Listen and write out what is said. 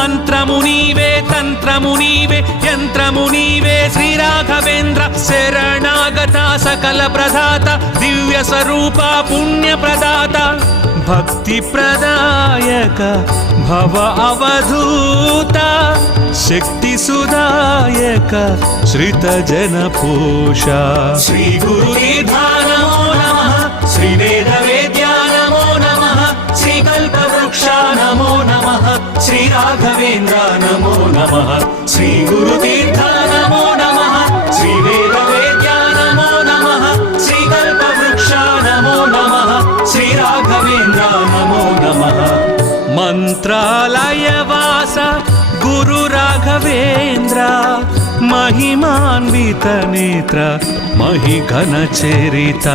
మంత్రము నీవే తంత్రము నీవే యంత్రము నీవే శ్రీ రాఘవేంద్ర శరణాగత సకల ప్రదాత దివ్య స్వరూప పుణ్య ప్రదాత భక్తి ప్రదాయక భవ అవధూత శక్తి సుదాయక శ్రిత జన పోష శ్రీ గురు నమో నమః శ్రీ వేద వేద్యా నమో నమః శ్రీ కల్ప వృక్ష నమో నమః శ్రీ రాఘవేంద్ర నమో నమః శ్రీ గురు తీర్థ నమో నమః శ్రీ వేద వేద్యా నమో నమః శ్రీ కల్ప వృక్ష నమో నమః శ్రీ రాఘవేంద్ర నమో నమః మంత్రాలయ వాస గురు రాఘవేంద్ర महिमान्वित नेत्र महिघन चरिता